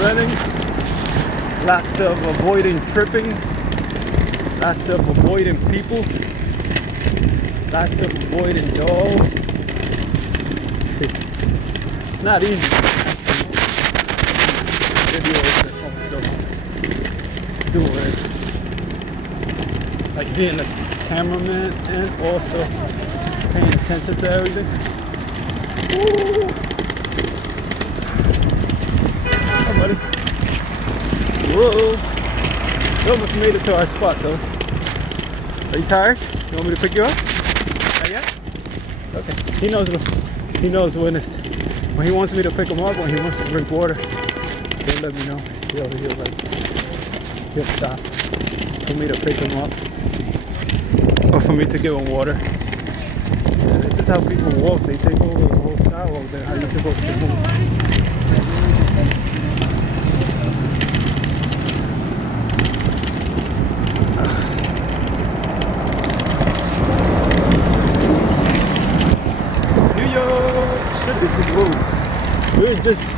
running, lots of avoiding tripping, lots of avoiding people, lots of avoiding dogs. It's not easy. Videos of myself doing, like being a cameraman and also paying attention to everything. Woo. Hi, buddy. Whoa. We almost made it to our spot though. Are you tired? You want me to pick you up? Not yet? Okay. He knows when he wants me to pick him up, when he wants to drink water. He'll let me know. He'll stop for me to pick him up or for me to give him water. Yeah, this is how people walk. They take over the whole sidewalk. Then how you supposed to move? We're just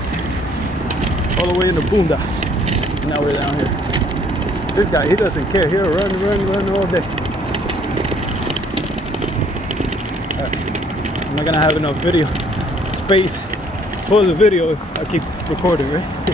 all the way in the boondocks. Now we're down here. This guy, he doesn't care. He'll run all day. I'm not gonna have enough video space for the video if I keep recording, right?